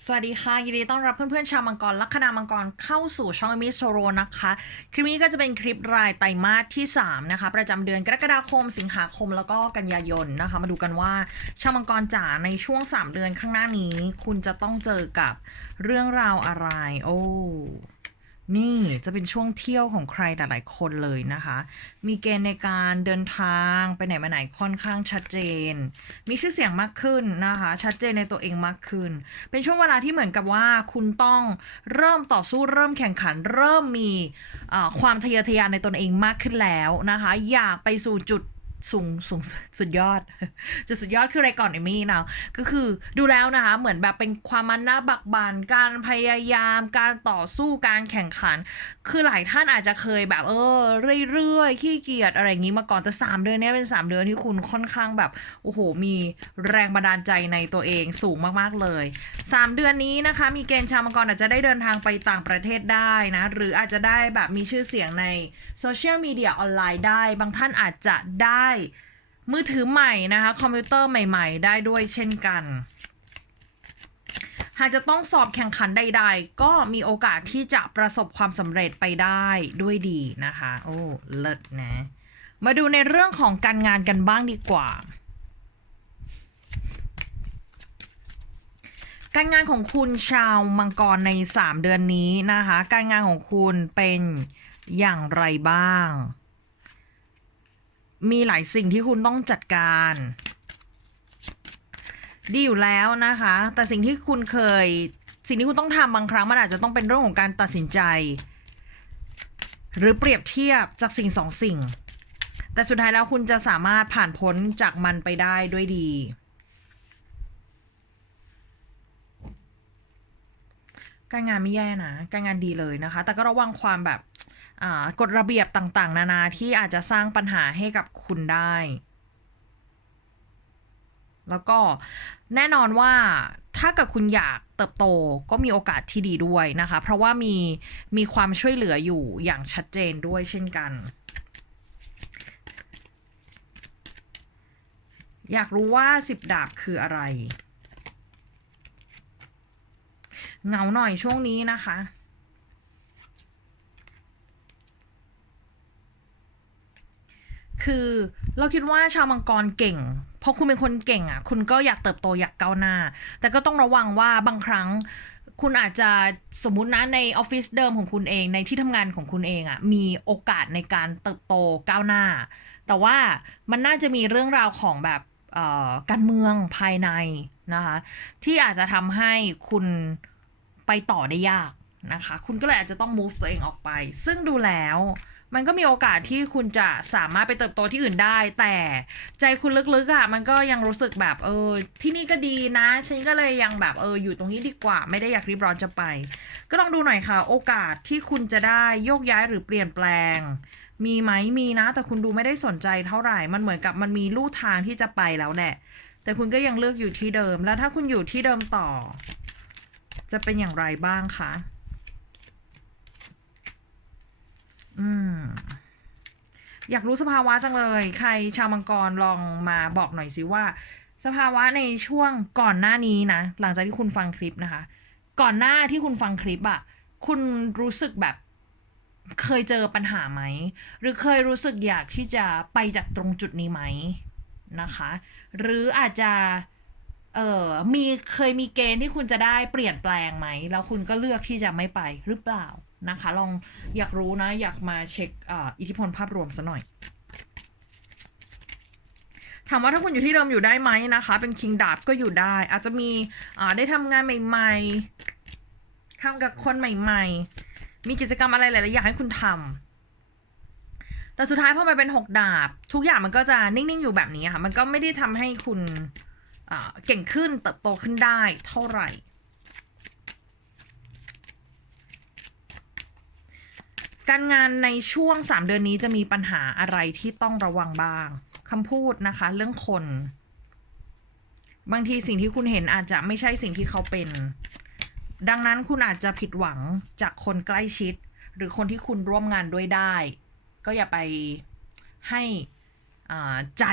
สวัสดีค่ะ ยินดีต้อนรับเพื่อนๆชาวมังกรลัคนามังกรเข้าสู่ช่องมิโซโรนะคะ คลิปนี้ก็จะเป็นคลิปรายไตรมาสที่ 3 นะคะ ประจำเดือนกรกฎาคม สิงหาคมแล้วก็กันยายนนะคะ มาดูกันว่าชาวมังกรจ๋าในช่วง 3 เดือนข้างหน้านี้ คุณจะต้องเจอกับเรื่องราวอะไร โอ้ นี่จะเป็นช่วงเที่ยวของใครแต่หลายคนเลยนะคะ มีเกณฑ์ในการเดินทางไปไหนมาไหนค่อนข้างชัดเจน มีชื่อเสียงมากขึ้นนะคะ ชัดเจนในตัวเองมากขึ้น เป็นช่วงเวลาที่เหมือนกับว่าคุณต้องเริ่มต่อสู้เริ่มแข่งขัน เริ่มมีความทะเยอทะยานในตนเองมากขึ้นแล้วนะคะ อยากไปสู่จุด สูงสูงสุดยอด จุดสุดยอดคืออะไรก่อนเอมี่นะก็คือดูแล้วนะคะ เหมือนแบบเป็นความมันหน้าบักบานการพยายาม การต่อสู้การแข่งขัน คือหลายท่านอาจจะเคยแบบ เออ เรื่อยๆขี้เกียจอะไรอย่างนี้มาก่อนแต่สามเดือนนี้เป็นสามเดือนที่คุณค่อนข้างแบบโอ้โห มีแรงบันดาลใจในตัวเองสูงมากๆเลยสามเดือนนี้นะคะ มีเกณฑ์ชาวมังกรอาจจะได้เดินทางไปต่างประเทศได้นะหรืออาจจะได้แบบมีชื่อเสียงในโซเชียลมีเดียออนไลน์ได้ บางท่านอาจจะได้มือถือใหม่นะคะ คอมพิวเตอร์ใหม่ ๆ ได้ด้วยเช่นกัน หากจะต้องสอบแข่งขันใด ๆ ก็มีโอกาสที่จะประสบความสำเร็จไปได้ด้วยดีนะคะ โอ้ เลิศนะ มาดูในเรื่องของการงานกันบ้างดีกว่าการงานของคุณชาวมังกรใน 3 เดือนนี้นะคะ การงานของคุณเป็นอย่างไรบ้าง มีหลายสิ่งที่คุณต้องจัดการ ดีอยู่แล้วนะคะ แต่สิ่งที่คุณเคย สิ่งที่คุณต้องทำบางครั้งมันอาจจะต้องเป็นเรื่องของการตัดสินใจ หรือเปรียบเทียบจากสิ่งสองสิ่ง แต่สุดท้ายแล้วคุณจะสามารถผ่านพ้นจากมันไปได้ด้วยดีการงานไม่แย่นะ การงานดีเลยนะคะ แต่ก็ระวังความแบบ กฎระเบียบต่างๆ นานาที่อาจจะสร้างปัญหาให้กับคุณได้ แล้วก็แน่นอนว่าถ้าเกิดคุณอยากเติบโตก็มีโอกาสที่ดีด้วยนะคะ เพราะว่ามีมีความช่วยเหลืออยู่อย่างชัดเจนด้วยเช่นกัน อยากรู้ว่าสิบดาบคืออะไร เงาหน่อยช่วงนี้นะคะ คือเราคิดว่าชาวมังกรเก่ง เพราะคุณเป็นคนเก่งอะ คุณก็อยากเติบโตอยากก้าวหน้า แต่ก็ต้องระวังว่าบางครั้ง คุณอาจจะสมมุตินะในออฟฟิศเดิมของคุณเองในที่ทำงานของคุณเองอะมีโอกาสในการเติบโตก้าวหน้า แต่ว่ามันน่าจะมีเรื่องราวของแบบการเมืองภายในนะคะที่อาจจะทำให้คุณไปต่อได้ยากนะคะ คุณก็เลยอาจจะต้อง move ตัวเองออกไป ซึ่งดูแล้ว มันก็มีโอกาสที่คุณจะสามารถไปเติบโตที่อื่นได้ แต่ใจคุณลึกๆอะ่ะมันก็ยังรู้สึกแบบเออที่นี่ก็ดีนะ ฉันก็เลยยังแบบเอออยู่ตรงนี้ดีกว่า ไม่ได้อยากรีบร้อนจะไป ก็ลองดูหน่อยค่ะ โอกาสที่คุณจะได้โยกย้ายหรือเปลี่ยนแปลง มีไหมมีนะ แต่คุณดูไม่ได้สนใจเท่าไหร่ มันเหมือนกับมันมีลู่ทางที่จะไปแล้วแหละ แต่คุณก็ยังเลือกอยู่ที่เดิม แล้วถ้าคุณอยู่ที่เดิมต่อ จะเป็นอย่างไรบ้างคะ อืม อยากรู้สภาวะจังเลย ใครชาวมังกรลองมาบอกหน่อยสิว่า สภาวะในช่วงก่อนหน้านี้นะ หลังจากที่คุณฟังคลิปนะคะ ก่อนหน้าที่คุณฟังคลิปอะคุณรู้สึกแบบเคยเจอปัญหาไหม หรือเคยรู้สึกอยากที่จะไปจากตรงจุดนี้ไหมนะคะ หรืออาจจะเออมีเคยมีเกณฑ์ที่คุณจะได้เปลี่ยนแปลงไหม แล้วคุณก็เลือกที่จะไม่ไปหรือเปล่า นะคะ ลองอยากรู้นะ อยากมาเช็คอ,อิทธิพลภาพรวมซะหน่อย ถามว่าถ้าคุณอยู่ที่เดิมอยู่ได้ไหมนะคะ เป็นคิงดาบก็อยู่ได้ อาจจะมีได้ทำงานใหม่ๆทำกับคนใหม่ ๆ มีกิจกรรมอะไรหลายๆอย่างให้คุณทำแต่สุดท้ายพอมาเป็นหกดาบ ทุกอย่างมันก็จะนิ่ง ๆ อยู่แบบนี้ค่ะ มันก็ไม่ได้ทำให้คุณเก่งขึ้นเติบโตขึ้นได้เท่าไหร่ การงานในช่วง 3 เดือนนี้จะมีปัญหาอะไรที่ต้องระวังบ้างคำพูดนะคะ เรื่องคน บางทีสิ่งที่คุณเห็นอาจจะไม่ใช่สิ่งที่เขาเป็น ดังนั้นคุณอาจจะผิดหวังจากคนใกล้ชิด หรือคนที่คุณร่วมงานด้วยได้ ก็อย่าไปให้ใจ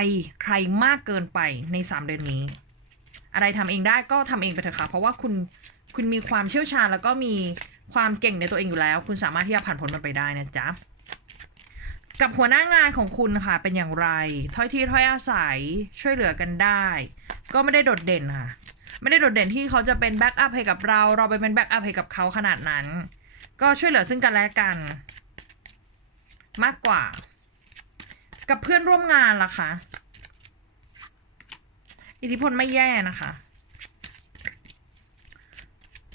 ใครมากเกินไปใน 3 เดือนนี้ อะไรทำเองได้ก็ทำเองไปเถอะค่ะเพราะว่าคุณคุณมีความเชี่ยวชาญแล้วก็มี ความเก่งในตัวเองอยู่แล้ว คุณสามารถที่จะผ่านพ้นมันไปได้นะจ๊ะกับหัวหน้างานของคุณค่ะเป็นอย่างไร ถ้อยทีถ้อยอาศัยช่วยเหลือกันได้ ก็ไม่ได้โดดเด่นค่ะ ไม่ได้โดดเด่นที่เขาจะเป็นแบ็กอัพให้กับเรา เราไปเป็นแบ็กอัพให้กับเขาขนาดนั้น ก็ช่วยเหลือซึ่งกันและกัน มากกว่า กับเพื่อนร่วมงานล่ะคะ อิทธิพลไม่แย่นะคะ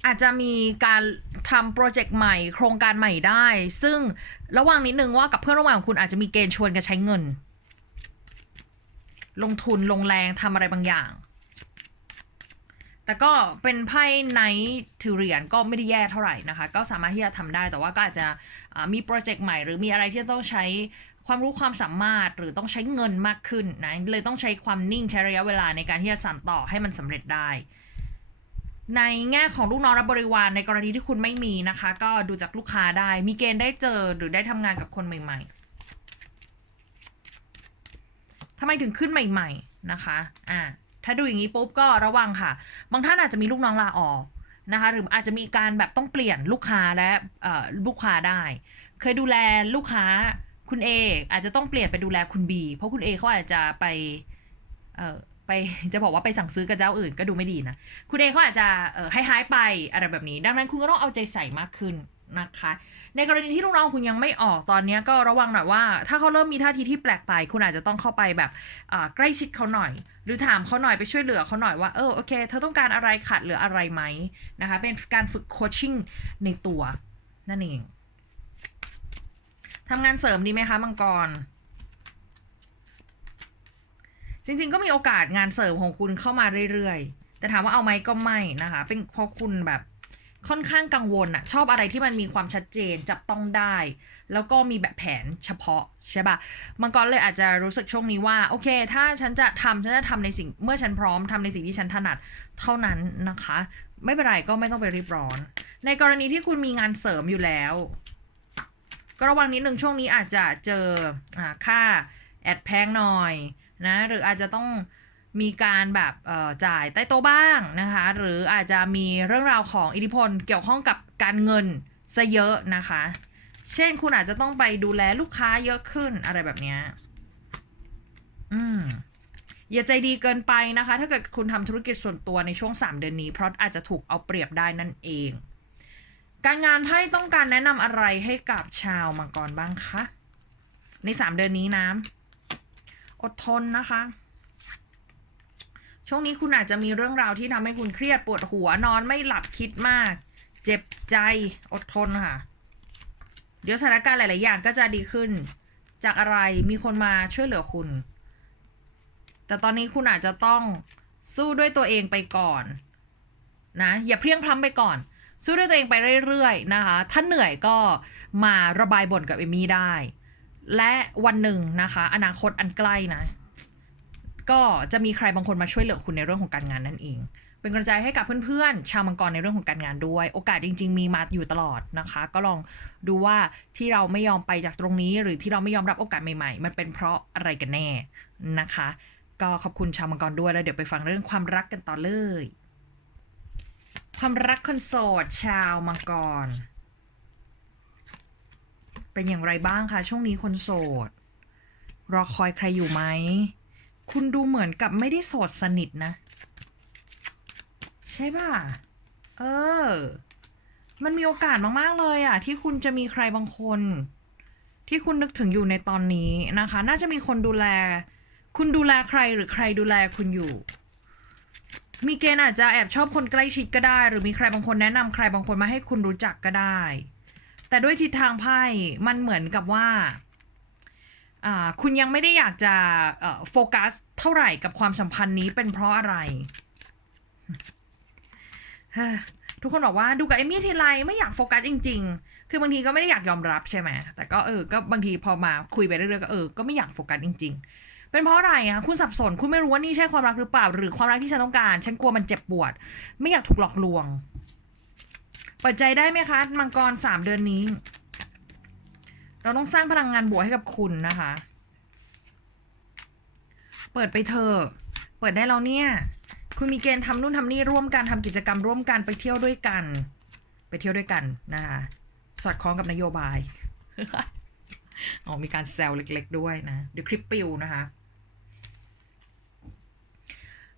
อาจจะมีการทำโปรเจกต์ใหม่ โครงการใหม่ได้ ซึ่งระวังนิดนึงว่ากับเพื่อนร่วมงานของคุณอาจจะมีเกณฑ์ชวนกันใช้เงิน ลงทุนลงแรงทำอะไรบางอย่าง แต่ก็เป็นไพ่ไนท์ถือเหรียญก็ไม่ได้แย่เท่าไหร่นะคะ ก็สามารถที่จะทำได้แต่ว่าก็อาจจะมีโปรเจกต์ใหม่ หรือมีอะไรที่ต้องใช้ความรู้ความสามารถหรือต้องใช้เงินมากขึ้นนะเลยต้องใช้ความนิ่งใช้ระยะเวลาในการที่จะสานต่อให้มันสำเร็จได้ ในแง่ของลูกน้องและบริวารในกรณีที่คุณไม่มีนะคะ ก็ดูจากลูกค้าได้ มีเกณฑ์ได้เจอหรือได้ทำงานกับคนใหม่ ๆทำไมถึงขึ้นใหม่ ๆนะคะ อ่า ถ้าดูอย่างนี้ปุ๊บก็ระวังค่ะ บางท่านอาจจะมีลูกน้องลาออกนะคะหรืออาจจะมีการแบบต้องเปลี่ยนลูกค้าและลูกค้าได้ เคยดูแลลูกค้าคุณ A อาจจะต้องเปลี่ยนไปดูแลคุณ B เพราะคุณ A เขาอาจจะไปเไปจะบอกว่าไปสั่งซื้อกับเจ้าอื่นก็ดูไม่ดีนะ คุณ A เขาอาจจะเออให้หายไปอะไรแบบนี้ ดังนั้นคุณก็ต้องเอาใจใส่มากขึ้นนะคะ ในกรณีที่ลูกน้องคุณยังไม่ออกตอนนี้ก็ระวังหน่อยว่า ถ้าเขาเริ่มมีท่าทีที่แปลกไป คุณอาจจะต้องเข้าไปแบบใกล้ชิดเขาหน่อย หรือถามเขาหน่อยไปช่วยเหลือเขาหน่อยว่าเออโอเค เธอต้องการอะไรขาดเหลืออะไรไหมนะคะ เป็นการฝึกโคชชิ่งในตัวนั่นเองทำงานเสริมดีไหมคะมังกร จริง ๆ ก็มีโอกาสงานเสริมของคุณเข้ามาเรื่อยๆ แต่ถามว่าเอาไหมก็ไม่นะคะ เป็นเพราะคุณแบบค่อนข้างกังวลอะชอบอะไรที่มันมีความชัดเจนจับต้องได้ แล้วก็มีแบบแผนเฉพาะใช่ปะมังกรเลยอาจจะรู้สึกช่วงนี้ว่า โอเค ถ้าฉันจะทำฉันจะทำในสิ่งเมื่อฉันพร้อมทำในสิ่งที่ฉันถนัดเท่านั้นนะคะ ไม่เป็นไรก็ไม่ต้องไปรีบร้อน ในกรณีที่คุณมีงานเสริมอยู่แล้ว ก็ระวังนิดนึงช่วงนี้อาจจะเจออค่าแอดแพงหน่อย นะหรืออาจจะต้องมีการแบบจ่ายใต้โต๊ะบ้างนะคะ หรืออาจจะมีเรื่องราวของอิทธิพลเกี่ยวข้องกับการเงินซะเยอะนะคะ เช่นคุณอาจจะต้องไปดูแลลูกค้าเยอะขึ้นอะไรแบบนี้อืมอย่าใจดีเกินไปนะคะ ถ้าเกิดคุณทำธุรกิจส่วนตัวในช่วง 3 เดือนนี้ เพราะอาจจะถูกเอาเปรียบได้นั่นเอง การงานไพ่ต้องการแนะนำอะไรให้กับชาวมังกรบ้างคะ ใน 3 เดือนนี้นะ อดทนนะคะ ช่วงนี้คุณอาจจะมีเรื่องราวที่ทำให้คุณเครียดปวดหัวนอนไม่หลับคิดมาก เจ็บใจอดทนค่ะ เดี๋ยวสถานการณ์หลาย ๆ อย่างก็จะดีขึ้น จากอะไรมีคนมาช่วยเหลือคุณ แต่ตอนนี้คุณอาจจะต้องสู้ด้วยตัวเองไปก่อน นะ อย่าเพลียงพล้ำไปก่อน สู้ด้วยตัวเองไปเรื่อย ๆ นะคะ ถ้าเหนื่อยก็มาระบายบ่นกับเอมี่ได้ และวันหนึ่งนะคะ อนาคตอันใกล้นะ ก็จะมีใครบางคนมาช่วยเหลือคุณในเรื่องของการงานนั่นเอง เป็นกำลังใจให้กับเพื่อนๆ ชาวมังกรในเรื่องของการงานด้วย โอกาสจริง ๆ มีมาอยู่ตลอดนะคะ ก็ลองดูว่าที่เราไม่ยอมไปจากตรงนี้ หรือที่เราไม่ยอมรับโอกาสใหม่ๆ มันเป็นเพราะอะไรกันแน่นะคะ ก็ขอบคุณชาวมังกรด้วยแล้วเดี๋ยวไปฟังเรื่องความรักกันต่อเลย ความรักคนโสดชาวมังกร เป็นอย่างไรบ้างคะช่วงนี้คนโสด รอคอยใครอยู่ไหม คุณดูเหมือนกับไม่ได้โสดสนิทนะ ใช่ป่ะ เออ มันมีโอกาสมาก ๆ เลยอะที่คุณจะมีใครบางคน ที่คุณนึกถึงอยู่ในตอนนี้นะคะ น่าจะมีคนดูแล คุณดูแลใครหรือใครดูแลคุณอยู่มีเกณฑ์อาจจะแอบชอบคนใกล้ชิดก็ได้ หรือมีใครบางคนแนะนำใครบางคนมาให้คุณรู้จักก็ได้ แต่ด้วยทิศทางไพ่มันเหมือนกับว่าคุณยังไม่ได้อยากจะโฟกัสเท่าไหร่กับความสัมพันธ์นี้เป็นเพราะอะไร ทุกคนบอกว่าดูกับเอมี่ทีไรไม่อยากโฟกัสจริง ๆ คือบางทีก็ไม่ได้อยากยอมรับใช่ไหม แต่ก็เออ ก็บางทีพอมาคุยไปเรื่อยๆก็เออ ก็ไม่อยากโฟกัสจริง ๆ เป็นเพราะอะไรอะ คุณสับสน คุณไม่รู้ว่านี่ใช่ความรักหรือเปล่า หรือความรักที่ฉันต้องการ ฉันกลัวมันเจ็บปวด ไม่อยากถูกหลอกลวง เปิดใจได้ไหมคะมังกรสามเดือนนี้ เราต้องสร้างพลังงานบวกให้กับคุณนะคะ เปิดไปเถอะเปิดได้แล้วเนี่ย คุณมีเกณฑ์ทำนู่นทำนี่ร่วมกันทำกิจกรรมร่วมกันไปเที่ยวด้วยกัน ไปเที่ยวด้วยกันนะคะ สอดคล้องกับนโยบายอ๋อมีการแซวเล็ก ๆ ด้วยนะเดี๋ยวคลิปปิวนะคะ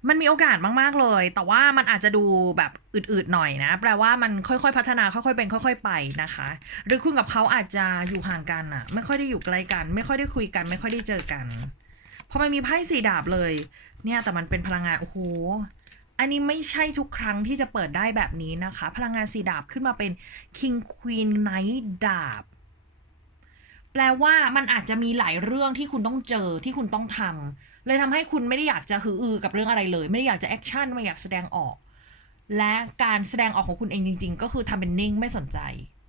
มันมีโอกาสมาก ๆ เลย แต่ว่ามันอาจจะดูแบบอืดๆหน่อยนะ แปลว่ามันค่อยๆพัฒนาค่อยๆเป็นค่อย ๆ ไปนะคะ หรือคุณกับเขาอาจจะอยู่ห่างกันอะไม่ค่อยได้อยู่ใกล้กัน ไม่ค่อยได้คุยกัน ไม่ค่อยได้เจอกัน เพราะมันมีไพ่สีดาบเลย เนี่ยแต่มันเป็นพลังงานโอ้โหอันนี้ไม่ใช่ทุกครั้งที่จะเปิดได้แบบนี้นะคะ พลังงานสีดาบขึ้นมาเป็น King Queen Knight ดาบ แปลว่ามันอาจจะมีหลายเรื่องที่คุณต้องเจอที่คุณต้องทำเลยทำให้คุณไม่ได้อยากจะหืออือกับเรื่องอะไรเลย ไม่ได้อยากจะแอคชั่นไม่อยากแสดงออก และการแสดงออกของคุณเองจริง ๆ ก็คือทำเป็นนิ่งไม่สนใจ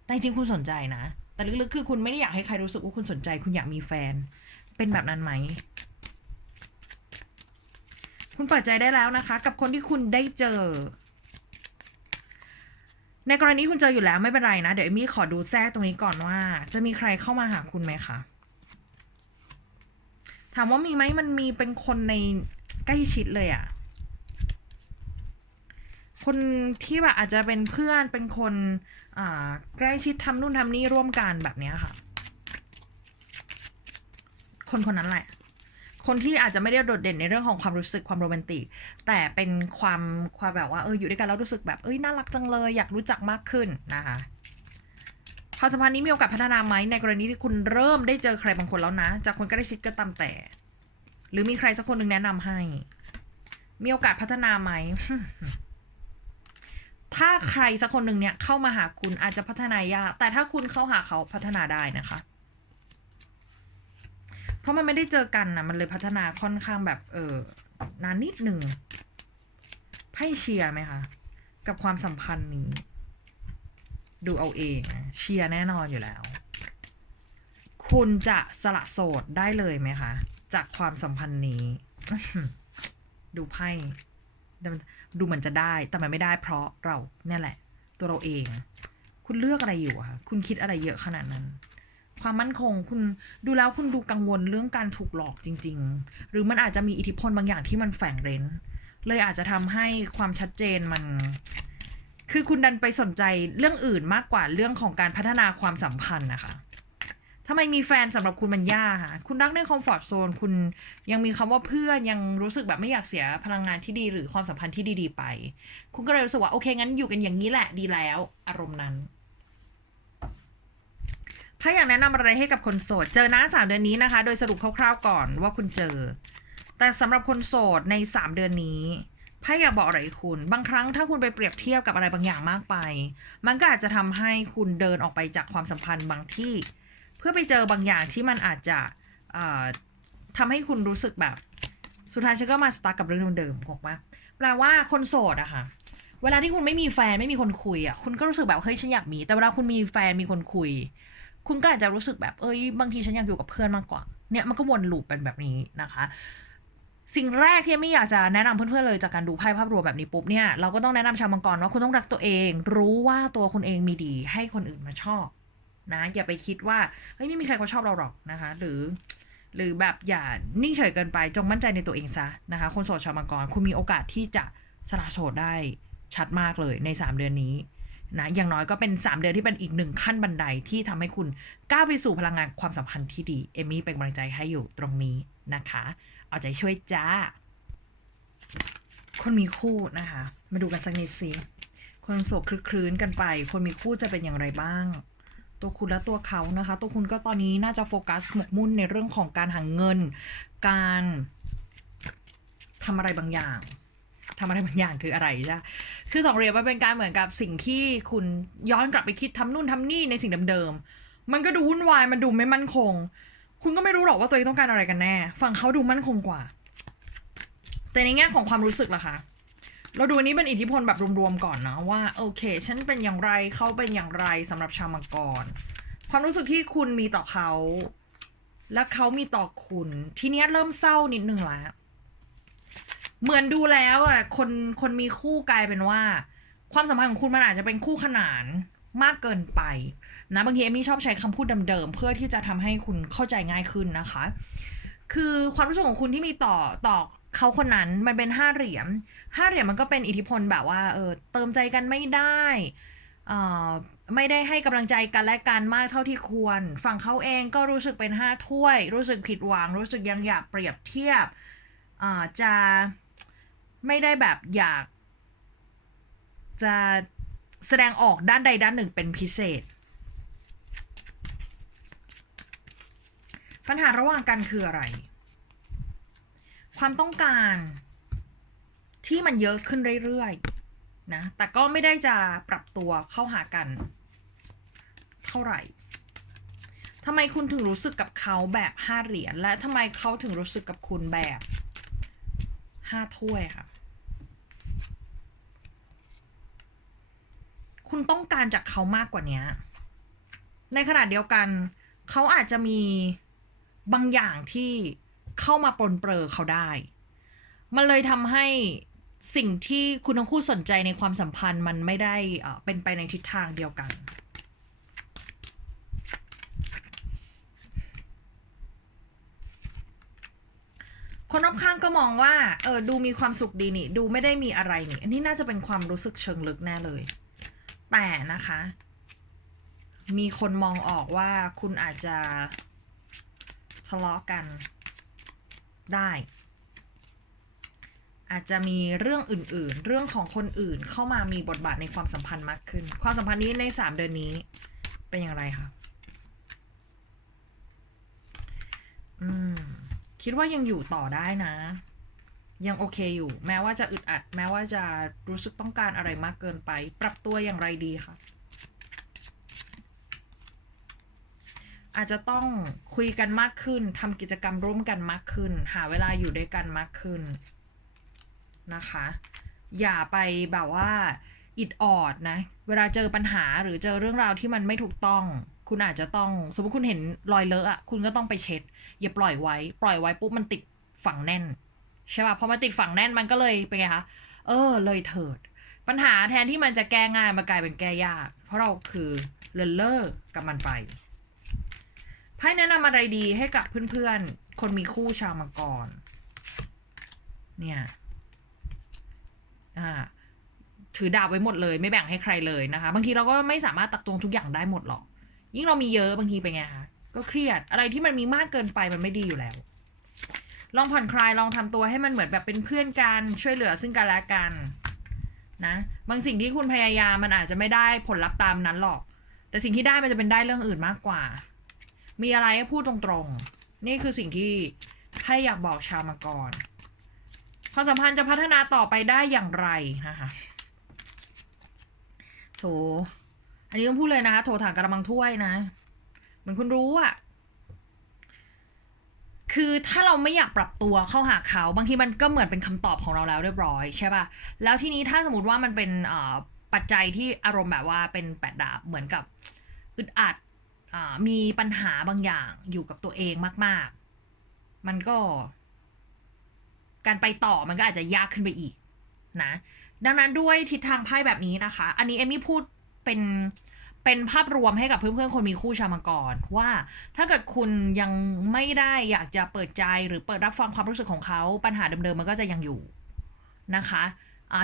แต่จริงคุณสนใจนะ แต่ลึกๆคือคุณไม่ได้อยากให้ใครรู้สึกว่าคุณสนใจ คุณอยากมีแฟน เป็นแบบนั้นไหมคุณเปิดใจได้แล้วนะคะ กับคนที่คุณได้เจอ ในกรณีคุณเจออยู่แล้วไม่เป็นไรนะ เดี๋ยวเอมี่ขอดูแทรกตรงนี้ก่อนว่า จะมีใครเข้ามาหาคุณไหมคะ ถามว่ามีไหมมันมีเป็นคนในใกล้ชิดเลยอะคนที่แบบอาจจะเป็นเพื่อนเป็นคนใกล้ชิดทำนู่นทำนี่ร่วมกันแบบนี้ค่ะ คนคนนั้นแหละ คนที่อาจจะไม่ได้โดดเด่นในเรื่องของความรู้สึกความโรแมนติก แต่เป็นความความแบบว่าเอออยู่ด้วยกันแล้วรู้สึกแบบเอ้ยน่ารักจังเลย อยากรู้จักมากขึ้นนะคะความสัมพันธ์นี้มีโอกาสพัฒนาไหมในกรณีที่คุณเริ่มได้เจอใครบางคนแล้วนะ จากคนใกล้ชิดก็ตามแต่ หรือมีใครสักคนหนึ่งแนะนำให้ มีโอกาสพัฒนาไหมถ้าใครสักคนหนึ่งเนี่ยเข้ามาหาคุณอาจจะพัฒนายากแต่ถ้าคุณเข้าหาเขาพัฒนาได้นะคะ ราะมันไม่ได้เจอกันนะมันเลยพัฒนาค่อนข้างแบบเออนานนิดหนึ่งไพ่เชียร์ไหมคะกับความสัมพันธ์นี้ ดูเอาเองเชียร์แน่นอนอยู่แล้ว คุณจะสละโสดได้เลยไหมคะ จากความสัมพันธ์นี้ ดูไพ่ดูเหมือนจะได้แต่มันไม่ได้เพราะเราเนี่ยแหละ ตัวเราเอง คุณเลือกอะไรอยู่คะคุณคิดอะไรเยอะขนาดนั้น ความมั่นคง คุณดูแล้วคุณดูกังวลเรื่องการถูกหลอกจริง ๆ หรือมันอาจจะมีอิทธิพลบางอย่างที่มันแฝงเร้น เลยอาจจะทำให้ความชัดเจนมัน คือคุณดันไปสนใจเรื่องอื่นมากกว่าเรื่องของการพัฒนาความสัมพันธ์นะคะทำไมมีแฟนสำหรับคุณมันยากค่ะ คุณรักในคอมฟอร์ทโซน คุณยังมีคำว่าเพื่อน ยังรู้สึกแบบไม่อยากเสียพลังงานที่ดีหรือความสัมพันธ์ที่ดีๆไป คุณก็เลยรู้สึกว่าโอเคงั้นอยู่กันอย่างนี้แหละดีแล้ว อารมณ์นั้น ถ้าอยากแนะนำอะไรให้กับคนโสด เจอนะสามเดือนนี้นะคะ โดยสรุปคร่าวๆก่อนว่าคุณเจอ แต่สำหรับคนโสดในสามเดือนนี้ไพ่อยากบอกอะไรคุณ บางครั้งถ้าคุณไปเปรียบเทียบกับอะไรบางอย่างมากไป มันก็อาจจะทำให้คุณเดินออกไปจากความสัมพันธ์บางที่ เพื่อไปเจอบางอย่างที่มันอาจจะทำให้คุณรู้สึกแบบ สุดท้ายฉันก็มาสตาร์กับเรื่องเดิมๆถูกปะแปลว่าคนโสดอะค่ะเวลาที่คุณไม่มีแฟนไม่มีคนคุยอะคุณก็รู้สึกแบบเฮ้ยฉันอยากมี แต่เวลาคุณมีแฟนมีคนคุย คุณก็อาจจะรู้สึกแบบเอ้ยบางทีฉันอยากอยู่กับเพื่อนมากกว่า เนี่ยมันก็วนลูปเป็นแบบนี้นะคะ สิ่งแรกที่ไม่อยากจะแนะนำเพื่อนๆเลยจากการดูไพ่ภาพรวมแบบนี้ปุ๊บเนี่ยเราก็ต้องแนะนำชาวมังกรว่าคุณต้องรักตัวเอง รู้ว่าตัวคุณเองมีดีให้คนอื่นมาชอบนะอย่าไปคิดว่าเฮ้ยไม่มีใครเขาชอบเราหรอกนะคะ หรือ หรือแบบอย่านิ่งเฉยเกินไปจงมั่นใจในตัวเองซะนะคะ คนโสดชาวมังกรคุณมีโอกาสที่จะสละโสดได้ชัดมากเลยใน 3 เดือนนี้ นะอย่างน้อยก็เป็น 3 เดือนที่เป็นอีกหนึ่งขั้นบันไดที่ทำให้คุณก้าวไปสู่พลังงานความสัมพันธ์ที่ดี เอมี่เป็นกำลังใจให้อยู่ตรงนี้นะคะ เอาใจช่วยจ้า คนมีคู่นะคะ มาดูกันสักนิดสิคนโสดคลึกคลื้นกันไป คนมีคู่จะเป็นอย่างไรบ้าง ตัวคุณและตัวเขานะคะ ตัวคุณก็ตอนนี้น่าจะโฟกัสหมกมุ่นในเรื่องของการหาเงิน การทำอะไรบางอย่าง ทำอะไรบางอย่างคืออะไรจ้ะคือสองเหรียญมันเป็นการเหมือนกับสิ่งที่คุณย้อนกลับไปคิดทำนู่นทำนี่ในสิ่งเดิมๆมันก็ดูวุ่นวายมันดูไม่มั่นคง คุณก็ไม่รู้หรอกว่าตัวเองต้องการอะไรกันแน่ ฝั่งเขาดูมั่นคงกว่า แต่ในแง่ของความรู้สึกล่ะคะเราดูอันนี้เป็นอิทธิพลแบบรวมๆก่อนนะว่าโอเค ฉันเป็นอย่างไรเขาเป็นอย่างไรสำหรับชาวมังกร ความรู้สึกที่คุณมีต่อเขา และเขามีต่อคุณ ทีนี้เริ่มเศร้านิดนึงแล้ว เหมือนดูแล้วอะคนคนมีคู่กลายเป็นว่า ความสัมพันธ์ของคุณมันอาจจะเป็นคู่ขนานมากเกินไปนะบางทีเอมี่ชอบใช้คำพูดเดิมๆเพื่อที่จะทำให้คุณเข้าใจง่ายขึ้นนะคะ คือความรู้สึกของคุณที่มีต่อต่อเขาคนนั้นมันเป็นห้าเหรียญห้าเหรียญมันก็เป็นอิทธิพลแบบว่าเออเติมใจกันไม่ได้อ่อไม่ได้ให้กำลังใจกันและกันมากเท่าที่ควร ฝั่งเขาเองก็รู้สึกเป็นห้าถ้วย รู้สึกผิดหวัง รู้สึกยังอยากเปรียบเทียบอ่าจะ ไม่ได้แบบอยาก จะแสดงออกด้านใดด้านหนึ่งเป็นพิเศษ ปัญหาระหว่างกันคืออะไร ความต้องการที่มันเยอะขึ้นเรื่อยๆนะ แต่ก็ไม่ได้จะปรับตัวเข้าหากัน เท่าไหร่ทำไมคุณถึงรู้สึกกับเขาแบบห้าเหรียญและทำไมเขาถึงรู้สึกกับคุณแบบ ห้าถ้วยค่ะ คุณต้องการจากเขามากกว่านี้ ในขณะเดียวกัน เขาอาจจะมีบางอย่างที่เข้ามาปนเปลือเขาได้ มันเลยทำให้สิ่งที่คุณทั้งคู่สนใจในความสัมพันธ์มันไม่ได้เป็นไปในทิศทางเดียวกัน คนรอบข้างก็มองว่า เออ ดูมีความสุขดีนี่ ดูไม่ได้มีอะไรนี่ อันนี้น่าจะเป็นความรู้สึกเชิงลึกแน่เลย แต่นะคะ มีคนมองออกว่าคุณอาจจะทะเลาะกันได้ อาจจะมีเรื่องอื่น ๆ เรื่องของคนอื่นเข้ามามีบทบาทในความสัมพันธ์มากขึ้น ความสัมพันธ์นี้ในสามเดือนนี้ เป็นอย่างไรคะ อืม คิดว่ายังอยู่ต่อได้นะ ยังโอเคอยู่ แม้ว่าจะอึดอัด แม้ว่าจะรู้สึกต้องการอะไรมากเกินไป ปรับตัวอย่างไรดีคะอาจจะต้องคุยกันมากขึ้นทำกิจกรรมร่วมกันมากขึ้น หาเวลาอยู่ด้วยกันมากขึ้นนะคะ อย่าไปแบบว่าอิดออดนะ เวลาเจอปัญหาหรือเจอเรื่องราวที่มันไม่ถูกต้อง คุณอาจจะต้องสมมติคุณเห็นรอยเลอะอะคุณก็ต้องไปเช็ด อย่าปล่อยไว้ ปล่อยไว้ปุ๊บมันติดฝังแน่นใช่ป่ะพอมาติดฝังแน่นมันก็เลยเป็นไงคะเออ เลยเถิด ปัญหาแทนที่มันจะแก้ง่ายมากลายเป็นแก้ยาก เพราะเราคือเลินเล่อกับมันไปไพ่แนะนำอะไรดีให้กับเพื่อนๆ คนมีคู่ชาวมังกรเนี่ยอ่าถือดาบไว้หมดเลย ไม่แบ่งให้ใครเลยนะคะ บางทีเราก็ไม่สามารถตักตวงทุกอย่างได้หมดหรอก ยิ่งเรามีเยอะบางทีเป็นไงคะก็เครียดอะไรที่มันมีมากเกินไปมันไม่ดีอยู่แล้ว ลองผ่อนคลายลองทำตัวให้มันเหมือนแบบเป็นเพื่อนกันช่วยเหลือซึ่งกันและกันนะบางสิ่งที่คุณพยายามมันอาจจะไม่ได้ผลลัพธ์ตามนั้นหรอก แต่สิ่งที่ได้มันจะเป็นได้เรื่องอื่นมากกว่า มีอะไรให้พูดตรงๆ นี่คือสิ่งที่ไพ่อยากบอกชาวมังกรความสัมพันธ์จะพัฒนาต่อไปได้อย่างไรนะคะโถ อันนี้ต้องพูดเลยนะคะโถถังกระมังถ้วยนะ เหมือนคุณรู้อะคือถ้าเราไม่อยากปรับตัวเข้าหาเขาบางทีมันก็เหมือนเป็นคำตอบของเราแล้วเรียบร้อยใช่ป่ะแล้วทีนี้ถ้าสมมติว่ามันเป็นอ่าปัจจัยที่อารมณ์แบบว่าเป็นแปดดาบเหมือนกับอึดอัดอ่ามีปัญหาบางอย่างอยู่กับตัวเองมาก ๆ มันก็ การไปต่อมันก็อาจจะยากขึ้นไปอีกนะ ดังนั้นด้วยทิศทางไพ่แบบนี้นะคะ อันนี้เอมี่พูด เป็นเป็นภาพรวมให้กับเพื่อนๆคนมีคู่ชาวมังกรว่าถ้าเกิดคุณยังไม่ได้อยากจะเปิดใจหรือเปิดรับฟังความรู้สึกของเขาปัญหาเดิมๆมันก็จะยังอยู่นะคะ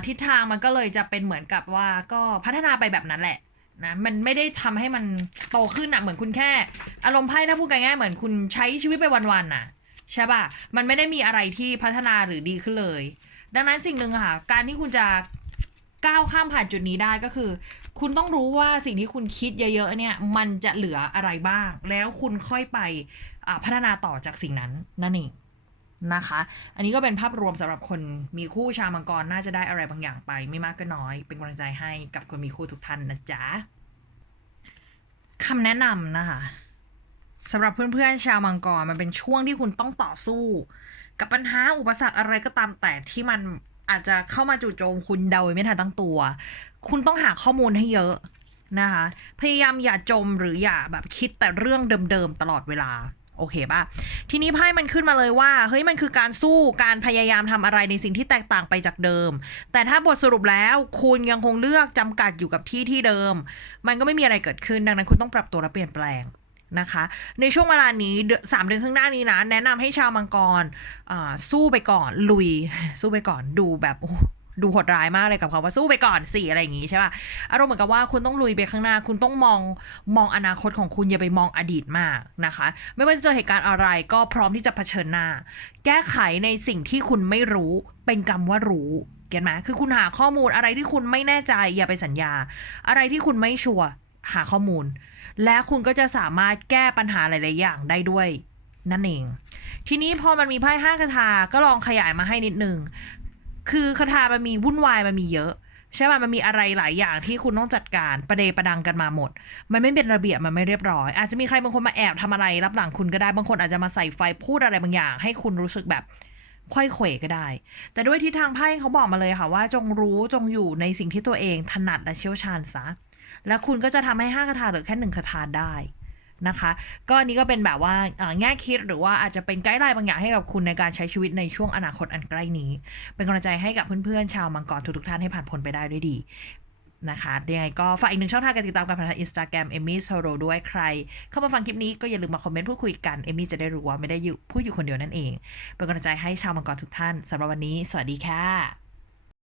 ทิศทางมันก็เลยจะเป็นเหมือนกับว่าก็พัฒนาไปแบบนั้นแหละนะมันไม่ได้ทำให้มันโตขึ้นอะเหมือนคุณแค่ อารมณ์ไพ่ถ้าพูดง่ายๆเหมือนคุณใช้ชีวิตไปวันๆน่ะใช่ป่ะมันไม่ได้มีอะไรที่พัฒนาหรือดีขึ้นเลย ดังนั้นสิ่งหนึ่งค่ะ การที่คุณจะก้าวข้ามผ่านจุดนี้ได้ก็คือ คุณต้องรู้ว่าสิ่งที่คุณคิดเยอะๆเนี่ย มันจะเหลืออะไรบ้าง แล้วคุณค่อยไปพัฒนาต่อจากสิ่งนั้นนั่นเองนะคะ อันนี้ก็เป็นภาพรวมสำหรับคนมีคู่ชาวมังกรน่าจะได้อะไรบางอย่างไป ไม่มากก็น้อย เป็นกำลังใจให้กับคนมีคู่ทุกท่านนะจ๊ะคำแนะนำนะคะสำหรับเพื่อนๆชาวมังกรมันเป็นช่วงที่คุณต้องต่อสู้ กับปัญหาอุปสรรคอะไรก็ตามแต่ที่มันอาจจะเข้ามาจู่โจมคุณเดาไม่ทันตั้งตัว คุณต้องหาข้อมูลให้เยอะนะคะ พยายามอย่าจมหรืออย่าแบบคิดแต่เรื่องเดิมๆตลอดเวลา โอเคป่ะ ทีนี้ไพ่มันขึ้นมาเลยว่า เฮ้ยมันคือการสู้การพยายามทำอะไรในสิ่งที่แตกต่างไปจากเดิม แต่ถ้าบทสรุปแล้วคุณยังคงเลือกจำกัดอยู่กับที่ที่เดิม มันก็ไม่มีอะไรเกิดขึ้น ดังนั้นคุณต้องปรับตัวและเปลี่ยนแปลงนะคะ ในช่วงเวลานี้สามเดือนข้างหน้านี้นะ แนะนำให้ชาวมังกรสู้ไปก่อนลุย สู้ไปก่อนดูแบบ ดูโหดร้ายมากเลยกับเขาว่าสู้ไปก่อนสิอะไรอย่างงี้ใช่ป่ะอารมณ์เหมือนกับว่าคุณต้องลุยไปข้างหน้า คุณต้องมองมองอนาคตของคุณอย่าไปมองอดีตมากนะคะ ไม่ว่าจะเจอเหตุการณ์อะไรก็พร้อมที่จะเผชิญหน้า แก้ไขในสิ่งที่คุณไม่รู้เป็นกรรมว่ารู้เก็ตไหมคือคุณหาข้อมูลอะไรที่คุณไม่แน่ใจอย่าไปสัญญา อะไรที่คุณไม่ชัวร์หาข้อมูล และคุณก็จะสามารถแก้ปัญหาหลาย ๆ อย่างได้ด้วยนั่นเอง ทีนี้พอมันมีไพ่ห้าคาถาก็ลองขยายมาให้นิดนึง คือคาถามันมีวุ่นวายมันมีเยอะใช่ป่ะมันมีอะไรหลายอย่างที่คุณต้องจัดการประเดประดังกันมาหมด มันไม่เป็นระเบียบมันไม่เรียบร้อย อาจจะมีใครบางคนมาแอบทำอะไรรับหลังคุณก็ได้บางคนอาจจะมาใส่ไฟพูดอะไรบางอย่าง ให้คุณรู้สึกแบบควยเขวก็ได้ แต่ด้วยทิศทางไพ่เขาบอกมาเลยค่ะว่าจงรู้จงอยู่ในสิ่งที่ตัวเองถนัดและเชี่ยวชาญซะ แล้วคุณก็จะทำให้ห้าคาถาเหลือแค่หนึ่งคาถาได้ นะคะ ก็อันนี้ก็เป็นแบบว่าแง่คิดหรือว่าอาจจะเป็นไกด์ไลน์บางอย่างให้กับคุณในการใช้ชีวิตในช่วงอนาคตอันใกล้นี้ เป็นกำลังใจให้กับเพื่อนๆชาวมังกรทุกๆท่านให้ผ่านพ้นไปได้ด้วยดีนะคะยังไงก็ฝากอีกหนึ่งช่องทางการติดตามการผ่านทางอินสตาแกรมเอมี่โซโรด้วยใคร เข้ามาฟังคลิปนี้ก็อย่าลืมมาคอมเมนต์พูดคุยกันเอมี่จะได้รู้ว่าไม่ได้อยู่พูดอยู่คนเดียวนั่นเอง เป็นกำลังใจให้ชาวมังกรทุกท่านสำหรับวันนี้ สวัสดีค่ะ